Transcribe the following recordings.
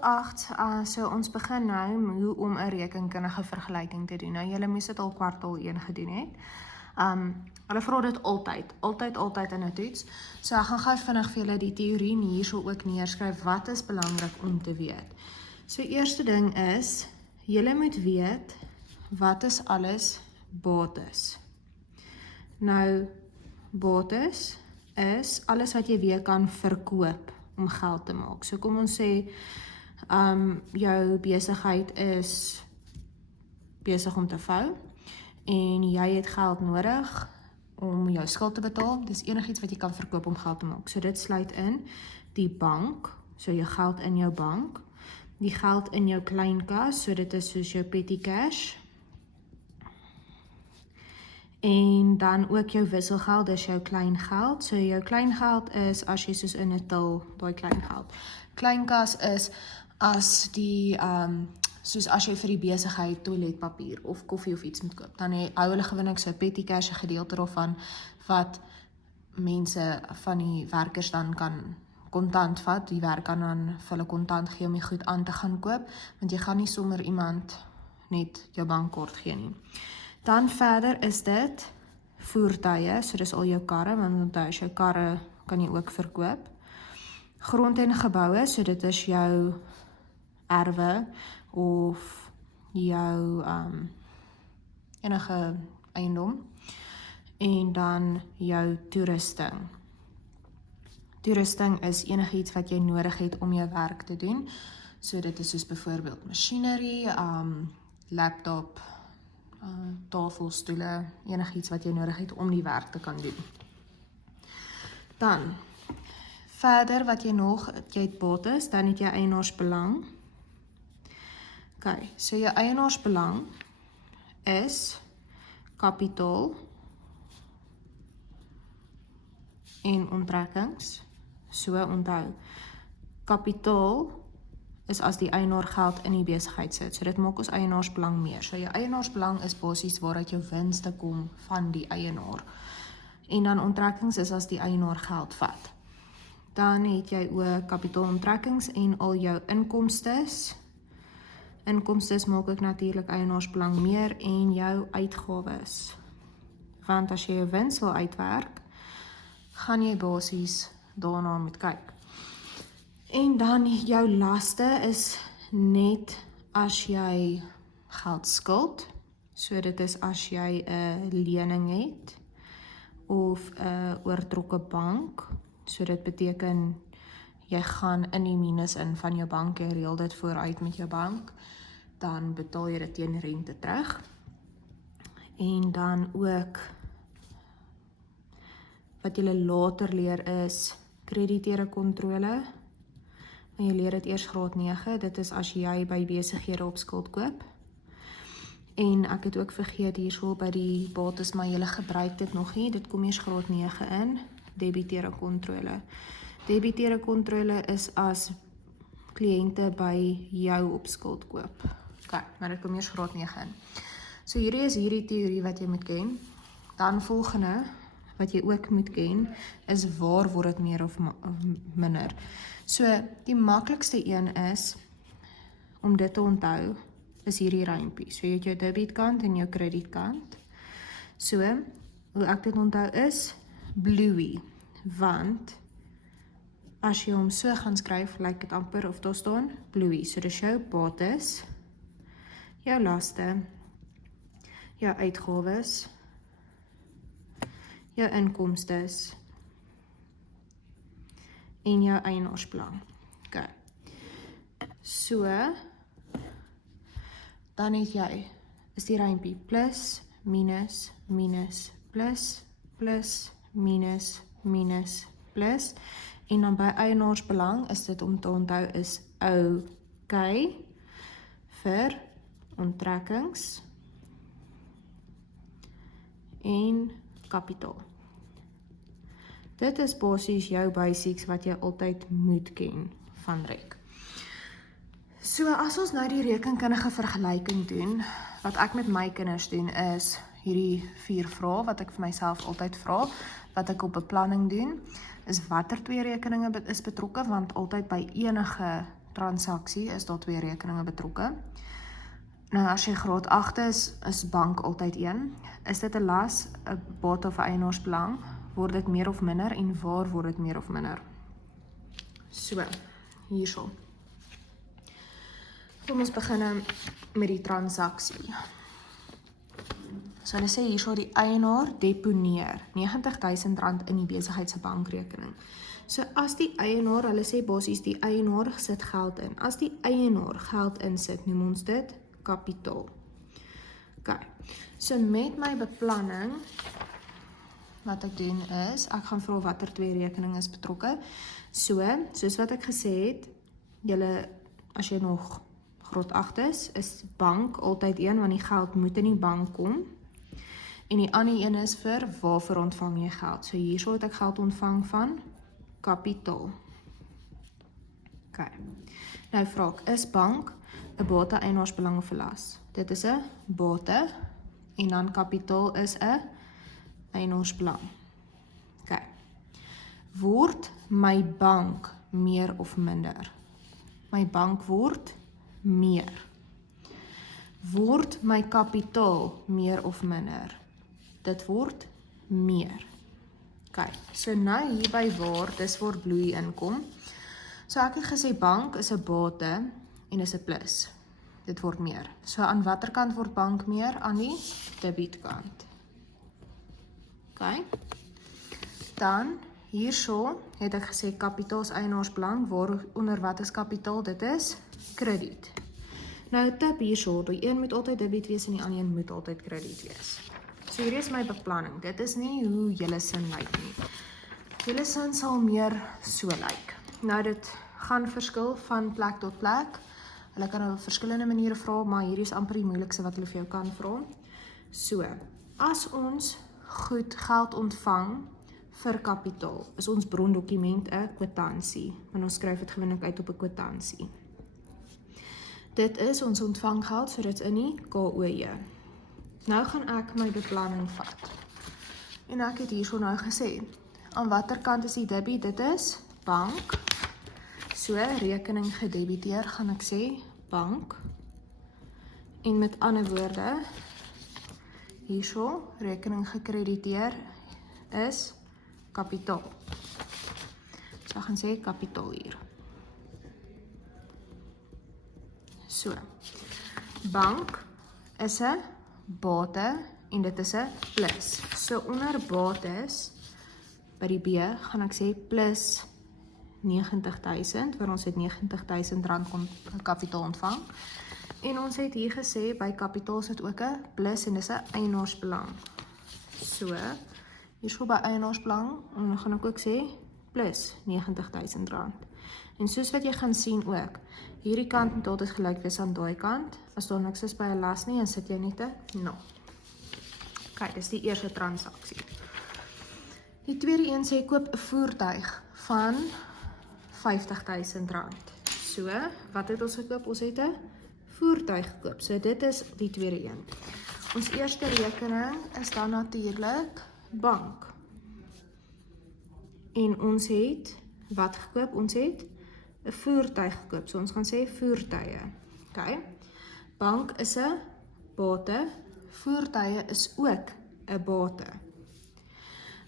8, so ons begin nou hoe om 'n rekenkundige vergelyking te doen. Nou, julle moes dit al kwartaal 1 gedoen het. Hulle vra dit altyd in 'n toets. So ek gaan gou vinnig vir julle die teorie hierso ook neerskryf, wat is belangrik om te weet. So eerste ding is, julle moet weet, wat is alles bates. Nou, bates is alles wat jy weer kan verkoop om geld te maak. So kom ons sê, jou besigheid is besig om te vou en jy het geld nodig om jou skuld te betaal. Dis enigiets wat jy kan verkoop om geld te maak. So dit sluit in die bank, so jou geld in jou bank, die geld in jou kleinkas, so dit is soos jou petty cash, en dan ook jou wisselgeld, dis jou klein geld. So jou klein geld is as jy soos in 'n til, daai klein geld. Kleinkas is as die, soos as jy vir die besigheid toiletpapier of koffie of iets moet koop, dan hou hulle gewoonlik so petty cash 'n gedeelte daarvan wat mense van die werkers dan kan kontant vat. Die werk kan dan vir hulle kontant gee om die goed aan te gaan koop, want jy gaan nie sommer iemand net jou bankkort gee nie. Dan verder is dit voertuie, so dis al jou karre, want onthou as jou karre kan jy ook verkoop. Grond en geboue, so dit is jou erwe of jou enige eiendom. En dan jou toerusting. Toerusting is enigiets wat jy nodig het om jou werk te doen. So dit is soos byvoorbeeld machinery, laptop, tafelstoele, enigiets wat jy nodig het om die werk te kan doen. Dan, verder wat jy nog, jy het bates, dan het jy eienaarsbelang. Ok, so jou eienaarsbelang is kapitaal en onttrekkings. So onthou, kapitaal is as die eienaar geld in die besigheid sit. So dit maak ons eienaarsbelang meer. So jou eienaarsbelang is basies waaruit jou winste kom van die eienaar. En dan onttrekkings is as die eienaar geld vat. Dan het jy ook kapitaalonttrekkings en al jou inkomstes. Inkomstes maak ook natuurlik eienaarsbelang meer en jou uitgawes. Want as jy jou wins wil uitwerk, gaan jy basies daarna moet kyk. En dan jou laste is net as jy geld skuld. So dit is as jy 'n lening het of 'n oortrokke bank. So dit beteken jy gaan in die minus in van jou bank, jy reël dit vooruit met jou bank, dan betaal jy dit teen rente terug. En dan ook wat jy later leer is krediteure kontrole. En jy leer dit eers graad 9, dit is as jy by besighede op skuld koop. En ek het ook vergeet hierso by die bates, maar jy gebruik dit nog nie, dit kom eers graad 9 in, debiteure kontrole. Debiteure kontrole is as kliënte by jou op skuld koop. Ok, maar dit kom eers graad 9 in. So hierdie is hierdie teorie wat jy moet ken. Dan volgende, wat jy ook moet ken, is waar word dit meer of minder. So, die maklikste een is, om dit te onthou, is hierdie rympie. So, jy het jou debitkant en jou kredietkant. So, hoe ek dit onthou is, bluey, want, as jy hom so gaan skryf, lyk dit amper of daar staan, bluey. So, dis jou bates, jou laste, jou uitgawes, jou inkomstes en jou eienaarsbelang. Ok. So, dan het jy, is die rympie plus, minus, minus, plus, plus, minus, minus, plus, en dan by eienaarsbelang is dit om te onthou is OK vir onttrekkings en kapitaal. Dit is basies jou basics wat jy altyd moet ken van rek. So as ons nou die rekenkundige vergelyking doen, wat ek met my kinders doen is hierdie 4 vrae wat ek vir myself altyd vra, wat ek op beplanning doen, is watter 2 rekeninge is betrokke, want altyd by enige transaksie is daar 2 rekeninge betrokke. Nou as jy graad 8 is bank altyd 1. Is dit 'n las, 'n bate of 'n eienaarsbelang? Word dit meer of minder en waar word dit meer of minder? So, hierso. Kom ons begin met die transaksie. So hulle sê hierso die eienaar deponeer R90.000 in die besigheid se bankrekening. So as die eienaar, hulle sê basies die eienaar sit geld in. As die eienaar geld insit, noem ons dit kapitaal. OK. So met my beplanning wat ek doen is, ek gaan vra watter 2 rekeninge is betrokke. So, soos wat ek gesê het, julle as jy nog graad 8 is bank altyd 1 want die geld moet in die bank kom. En die ander een is vir waarvoor ontvang jy geld. So hierso het ek geld ontvang van kapitaal. OK. Nou vra ek, is bank 'n bate, eienaarsbelang of 'n las? Dit is 'n bate en dan kapitaal is 'n eienaarsbelang. OK. Word my bank meer of minder? My bank word meer. Word my kapitaal meer of minder? Dit word meer. OK, so nou hier by waar, dis waar bloei inkom. So ek het gesê bank is 'n bate en is 'n plus. Dit word meer. So aan watter kant word bank meer? Aan die debietkant. OK. Dan hierso het ek gesê kapitaalseienaarsbelang, waaronder wat is kapitaal? Dit is krediet. Nou tip hierso, die een moet altyd debiet wees en die ander een moet altyd krediet wees. So hier is my beplanning. Dit is nie hoe julle sin lyk nie. Julle sin sal meer so lyk. Nou dit gaan verskil van plek tot plek. Hulle kan op verskillende maniere vra, maar hierdie is amper die moeilikste wat hulle vir jou kan vra. So, as ons goed geld ontvang vir kapitaal, is ons brondokument 'n kwitansie. Want ons skryf dit gewoonlik uit op 'n kwitansie. Dit is ons ontvanggeld, so dit is in die KOJ. Nou gaan ek my beplanning vat. En ek het hierso nou gesê, aan watter kant is die debiet? Dit is bank. So, rekening gedebiteer, gaan ek sê bank. En met ander woorde, hierso, rekening gekrediteer is kapitaal. So, ek gaan sê kapitaal hier. So, bank is 'n bate en dit is 'n plus. So onder bates by die B gaan ek sê plus 90.000, waar ons het R90.000 kapitaal ontvang. En ons het hier gesê by kapitaal sit ook 'n plus en dis 'n eienaarsbelang. So hierso by eienaarsbelang, en dan gaan ek ook sê plus R90.000. En soos wat jy gaan sien ook, hierdie kant moet altyd gelyk wees aan daai kant. As daar niks is by 'n las nie, dan sit jy net 'n 0. Kyk, dis die eerste transaksie. Die tweede een sê koop 'n voertuig van R50.000. So, wat het ons gekoop? Ons het 'n voertuig gekoop. So dit is die tweede een. Ons eerste rekening is dan natuurlik bank. En ons het wat gekoop? Ons het 'n voertuig gekoop. So ons gaan sê voertuie. OK. Bank is 'n bate, voertuie is ook 'n bate.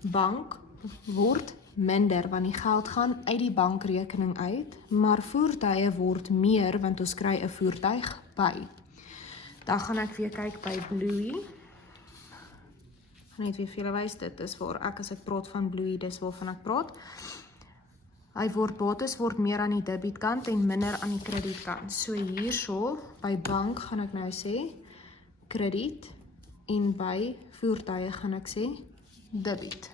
Bank word minder want die geld gaan uit die bankrekening uit, maar voertuie word meer want ons kry 'n voertuig by. Dan gaan ek weer kyk by Bluey. Net weer vir julle wys, dit is waar ek as ek praat van Bluey, dis waarvan ek praat. Bates word meer aan die debietkant en minder aan die kredietkant. So hierso by bank gaan ek nou sê krediet en by voertuie gaan ek sê debiet.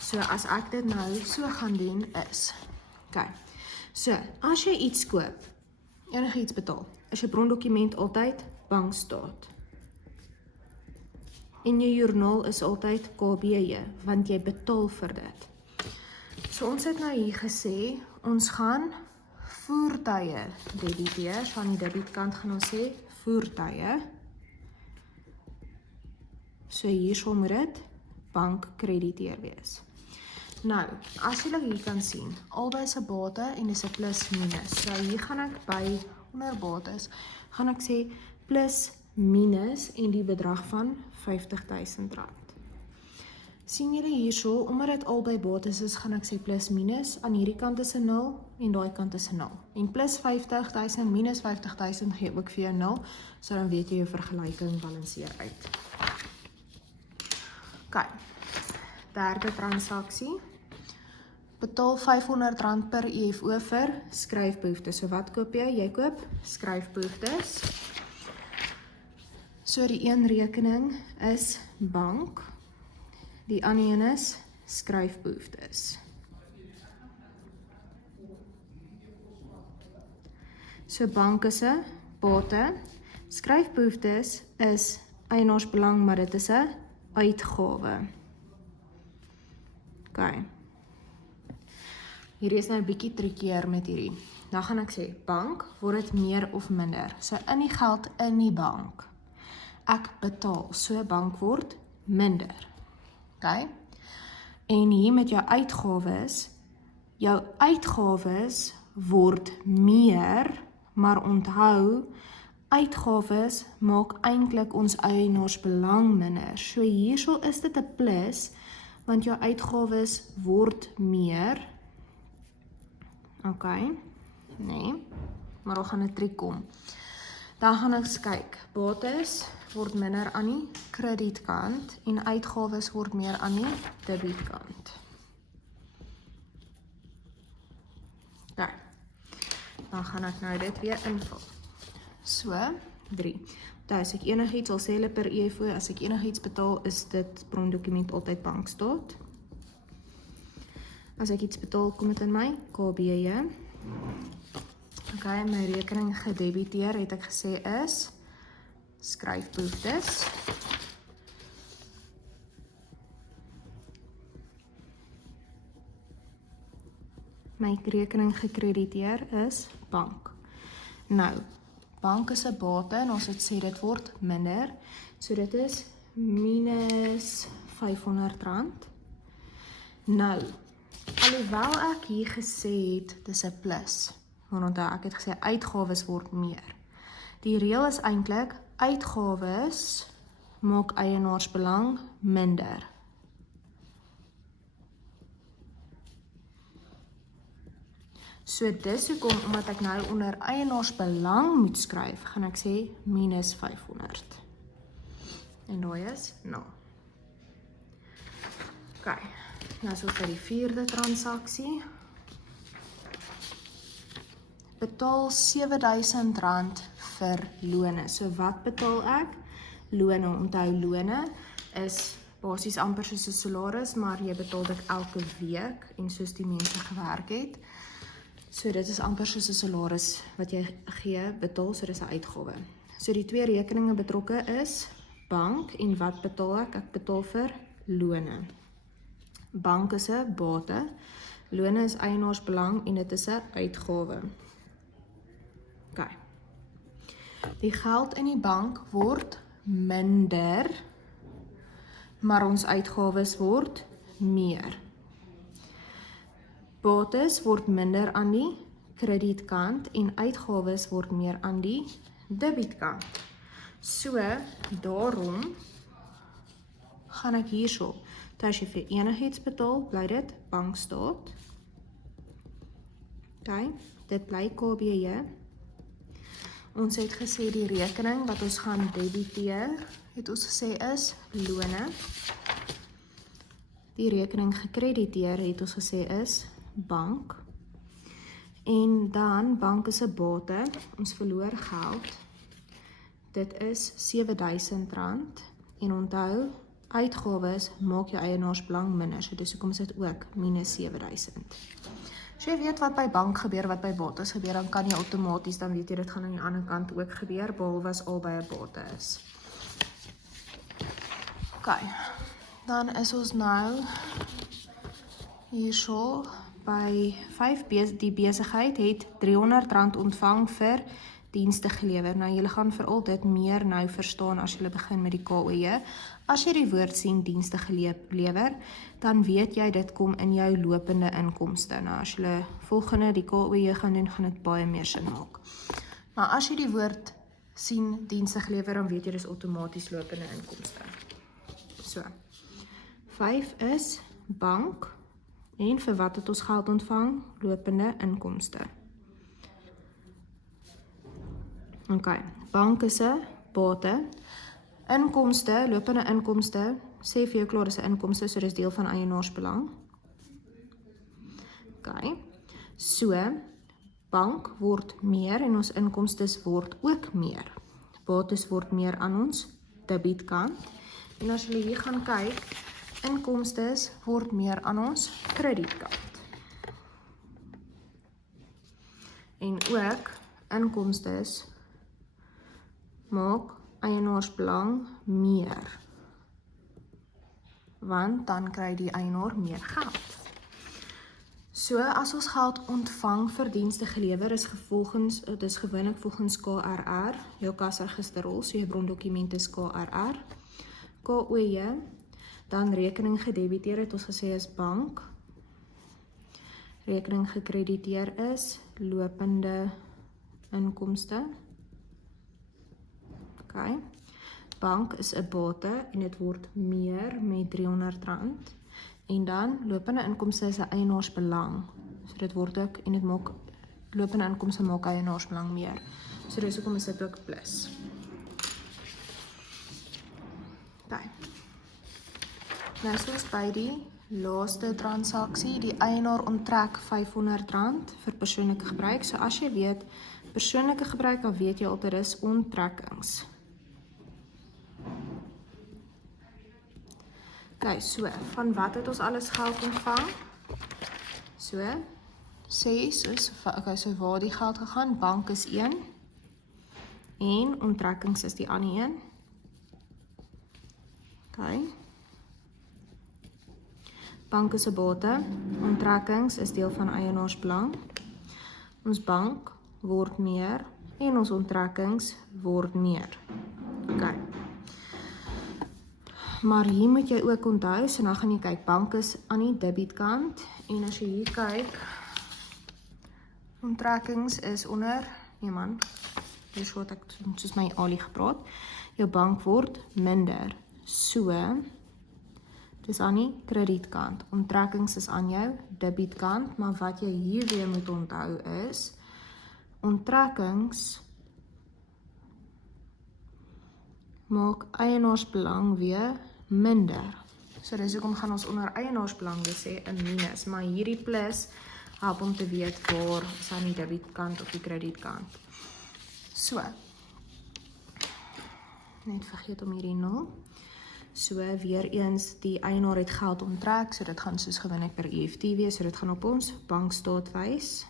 So as ek dit nou so gaan doen is, OK. So as jy iets koop, enige iets betaal, is jou brondokument altyd bankstaat. En jou joernaal is altyd KBJ, want jy betaal vir dit. So ons het nou hier gesê, ons gaan voertuie debiteer, so aan die debietkant gaan ons sê voertuie. So hierso moet dit bank krediteer wees. Nou, as julle hier kan sien, albei se bate en dis 'n plus minus. So hier gaan ek by onder bates, gaan ek sê plus minus en die bedrag van R50.000. Sien julle hierso, omdat dit albei bates is, gaan ek sê plus minus, aan hierdie kant is 'n 0 en daai kant is 'n 0. En plus 50.000 minus 50.000 gee ook vir jou 0, so dan weet jy jou vergelyking balanseer uit. OK, derde transaksie. Betaal R500 per EFO vir skryfbehoeftes. So wat koop jy? Jy koop skryfbehoeftes. So die een rekening is bank, die ander een is skryfbehoeftes. So bank is 'n bate, skryfbehoeftes is eienaarsbelang, maar dit is 'n uitgawe. OK. Hierdie is nou 'n bietjie trickier met hierdie. Nou gaan ek sê, bank, word dit meer of minder? So in die geld in die bank. Ek betaal, so bank word minder. OK? En hier met jou uitgawes word meer, maar onthou, uitgawes maak eintlik ons eienaarsbelang minder. So hierso is dit 'n plus, want jou uitgawes word meer. OK, nee, maar dan gaan 'n triek kom. Dan gaan ek kyk, bates word minder aan die kredietkant en uitgawes word meer aan die debietkant. Daar. Dan gaan ek nou dit weer invul. So, 3. Nou, as ek enigiets sal sê hulle per EFO, as ek enigiets betaal, is dit brondokument altyd bankstaat. As ek iets betaal, kom dit in my KBJ. OK, my rekening gedebiteer, het ek gesê is skryfbehoeftes. My rekening gekrediteer is bank. Nou, bank is 'n bate en ons het sê dit word minder. So dit is minus R500. Nou, alhoewel ek hier gesê het, dis 'n plus. Want onthou, ek het gesê uitgawes word meer. Die reël is eintlik uitgawes maak eienaarsbelang minder. So dis hoekom, omdat ek nou onder eienaarsbelang moet skryf, gaan ek sê minus 500. En daai is 0. OK, nou is ons by die vierde transaksie. Betaal R7.000 vir lone. So wat betaal ek? Lone, onthou lone is basies amper soos 'n salaris, maar jy betaal dit elke week en soos die mense gewerk het. So dit is amper soos 'n salaris wat jy gee, betaal, so dis 'n uitgawe. So die twee rekeninge betrokke is bank en wat betaal ek? Ek betaal vir lone. Bank is 'n bate, lone is eienaarsbelang en dit is 'n uitgawe. OK. Die geld in die bank word minder, maar ons uitgawes word meer. Bates word minder aan die kredietkant en uitgawes word meer aan die debietkant. So, daarom gaan ek hierso, as jy vir enigiets betaal, bly dit bankstaat. OK, dit bly KBJ. Ons het gesê die rekening wat ons gaan debiteer, het ons gesê is lone. Die rekening gekrediteer, het ons gesê is bank. En dan, bank is 'n bate, ons verloor geld. Dit is R7.000 en onthou, uitgawes maak jou eienaarsbelang minder, so dis hoekom is dit ook minus R7.000. As jy weet wat by bank gebeur, wat by bates gebeur, dan kan jy outomaties, dan weet jy dit gaan aan die ander kant ook gebeur, behalwe as albei 'n bate is. OK, dan is ons nou hierso by 5, die besigheid het R300 ontvang vir dienste gelewer. Nou, julle gaan veral dit meer nou verstaan as julle begin met die KOE. As jy die woord sien dienste gelewer, dan weet jy dit kom in jou lopende inkomste. Nou, as julle volgende die KOE gaan doen, gaan dit baie meer sin maak. Maar as jy die woord sien dienste gelewer, dan weet jy dis outomaties lopende inkomste. So, 5 is bank, en vir wat het ons geld ontvang? Lopende inkomste. Ok, bank is 'n bate. Inkomste, lopende inkomste, sê vir jou klaar dis 'n inkomste, so dis deel van eienaarsbelang. Ok, so, bank word meer en ons inkomstes word ook meer. Bates word meer aan ons debietkant. En as julle hier gaan kyk, inkomstes word meer aan ons kredietkant. En ook inkomstes maak eienaarsbelang meer. Want dan kry die eienaar meer geld. So, as ons geld ontvang vir dienste gelewer, is gewoonlik volgens KRR, jou kasregisterrol, so jou brondokument is KRR. KOE, dan rekening gedebiteer het ons gesê is bank. Rekening gekrediteer is lopende inkomste. Okay. Bank is 'n bate en dit word meer met R300. En dan lopende inkomste is 'n eienaarsbelang. So dit word ook en dit maak lopende inkomste maak eienaarsbelang meer. So dis hoekom is dit ook plus. Okay. Nou is ons by die laaste transaksie. Die eienaar onttrek R500 vir persoonlike gebruik. So as jy weet persoonlike gebruik, dan weet jy altyd is onttrekkings. Okay, so, van wat het ons alles geld ontvang? So, 6 is, okay, so waar die geld gegaan? Bank is 1, en onttrekkings is die ander 1. Okay. Bank is 'n bate, onttrekkings is deel van eienaarsbelang. Ons bank word meer, en ons onttrekkings word meer. Okay. Maar hier moet jy ook onthou, so nou gaan jy kyk, bank is aan die debietkant, en as jy hier kyk, onttrekkings is onder, nee man, hier so het ek soos my Ali gepraat, jou bank word minder, so, dis aan die kredietkant, onttrekkings is aan jou debietkant, maar wat jy hier weer moet onthou is, onttrekkings maak eienaarsbelang weer minder. So dis hoekom gaan ons onder eienaarsbelang weer sê 'n minus, maar hierdie plus help om te weet waar is aan die debietkant of die kredietkant. So, net vergeet om hierdie 0. So, weer eens, die eienaar het geld onttrek, so dit gaan soos gewoonlik per EFT wees, so dit gaan op ons bankstaat wys.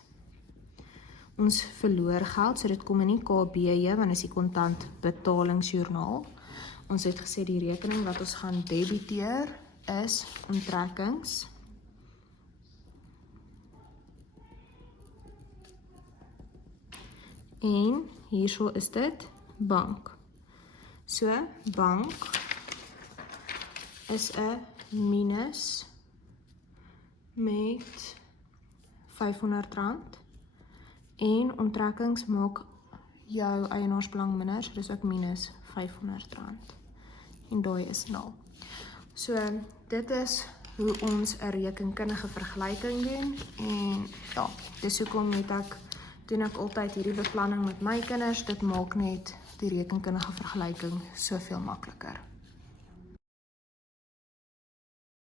Ons verloor geld, so dit kom in die KBJ, want is die kontant betalingsjoernaal. Ons het gesê die rekening wat ons gaan debiteer is onttrekkings. En hierso is dit bank. So, bank is 'n minus met R500. En onttrekkings maak jou eienaarsbelang minder, so dis ook minus R500. En daai is 0. So, dit is hoe ons 'n rekenkundige vergelyking doen. En ja, dis hoekom doen ek altyd hierdie beplanning met my kinders. Dit maak net die rekenkundige vergelyking soveel makliker.